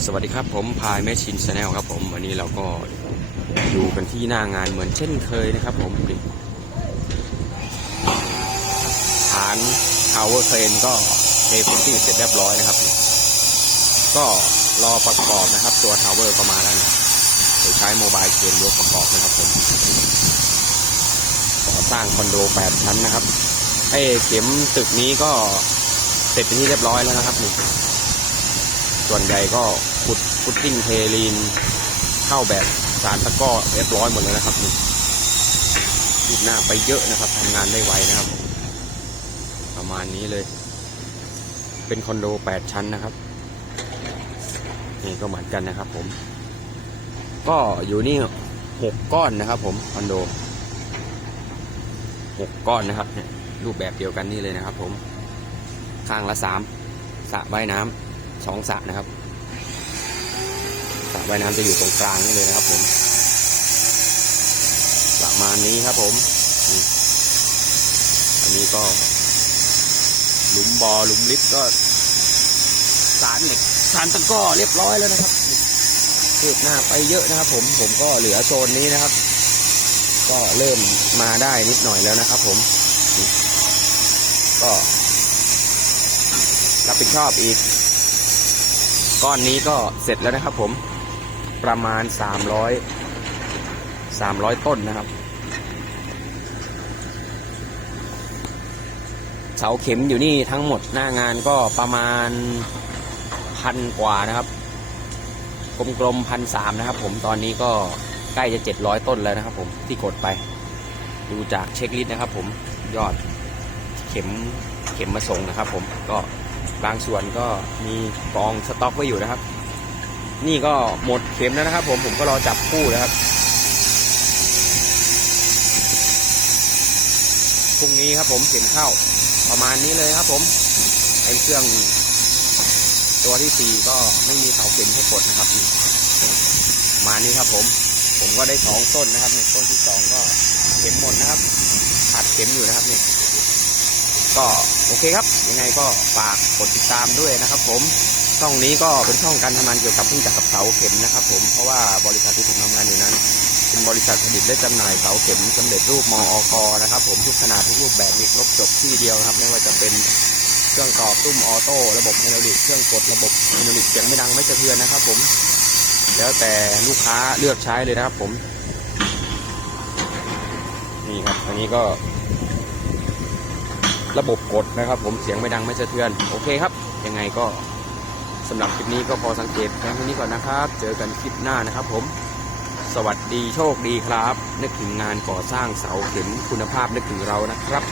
สวัสดีครับผมพายแม่ชินชาแนลครับผมวันนี้เราก็อยู่กันที่หน้างานเหมือนเช่นเคยนะครับผมนี่ฐาน power crane ก็เทฟิตติ้งเสร็จเรียบร้อยนะครับ ก็รอประกอบนะครับ ตัว tower ก็มาแล้วนะโดยใช้โมบายเครนยกประกอบนะครับผมก่อสร้างคอนโด 8 ชั้นนะครับไอ้เข็มตึกนี้ก็เสร็จเป็นที่เรียบร้อยแล้วนะครับนี่ ส่วนใหญ่ก็ขุดฟุตติ้งเทลีน เข้าแบบสารตะก้อเรียบร้อยหมดเลยนะครับนี่คืบหน้าไปเยอะนะครับทำงานได้ไวนะครับ ประมาณนี้เลย เป็นคอนโด 8 ชั้นนะครับ นี่ก็เหมือนกันนะครับ ผม ก็อยู่นี่6ก้อนนะครับ ผมคอนโด6ก้อนนะครับรูปแบบเดียวกันนี่เลยนะครับ ผมข้างละ3สระว่ายน้ำ สองสระนะครับสระว่ายน้ำจะอยู่ตรงกลางนี่เลยนะครับผม ประมาณนี้ครับผม อันนี้ก็ หลุมบอ่อหลุมลิฟต์ก็สารเหล็กสารตะก้อเรียบร้อยแล้วนะครับคืบหน้าไปเยอะนะครับ ผมผมก็เหลือโซนนี้นะครับ ก็เริ่มมาได้นิดหน่อยแล้วนะครับ ผม ก็รับผิดชอบอีก ก้อนนี้ก็เสร็จแล้วนะครับผมประมาณ 300 300 ต้นนะครับ เสาเข็มอยู่นี่ทั้งหมดหน้างานก็ประมาณพันกว่านะครับกลมๆพันสามนะครับ ผมตอนนี้ก็ใกล้จะ 700 ต้นแล้วนะครับ ผมที่กดไป ดูจากเช็คลิสต์นะครับ ผมยอดเข็มเข็มมาส่งนะครับ ผมก็ บางส่วนก็มีกองสต็อกไว้อยู่นะครับ นี่ก็หมดเข็มแล้วนะครับ ผมผมก็รอจับคู่นะครับพรุ่งนี้ครับผมเข็มเข้าประมาณนี้เลยครับ ผมไอเครื่องตัวที่สี่ก็ไม่มีเสาเข็มให้กดนะครับนี่มานี้ครับผม ผมก็ได้สองต้นนะครับในต้นที่สองก็เข็มหมดนะครับขาดเข็มอยู่นะครับนี่ ก็โอเคครับ ยังไงก็ฝากกดติดตามด้วยนะครับ ผมช่องนี้ก็เป็นช่องการทำงานเกี่ยวกับเครื่องจักรกับเสาเข็มนะครับ ผมเพราะว่าบริษัทที่ผมทำงานอยู่นั้นเป็นบริษัทผลิตและจำหน่ายเสาเข็มสำเร็จรูปมออกนะครับ ผมทุกขนาดทุกรูปแบบมีครบจบที่เดียวครับ ไม่ว่าจะเป็นเครื่องตอบตุ้มออโต้ระบบไฮดรอลิกเครื่องกดระบบไฮดรอลิกเสียงไม่ดังไม่สะเทือนนะครับ ผม แล้วแต่ลูกค้าเลือกใช้เลยนะครับ ผมนี่ครับอันนี้ก็ ระบบกดนะครับ ผมเสียงไม่ดังไม่สะเทือน โอเคครับ ยังไงก็สำหรับคลิปนี้ก็พอสังเกตแค่นี้ก่อนนะครับ เจอกันคลิปหน้านะครับ ผมสวัสดีโชคดีครับ นึกถึงงานก่อสร้างเสาเข็มคุณภาพนึกถึงเรานะครับ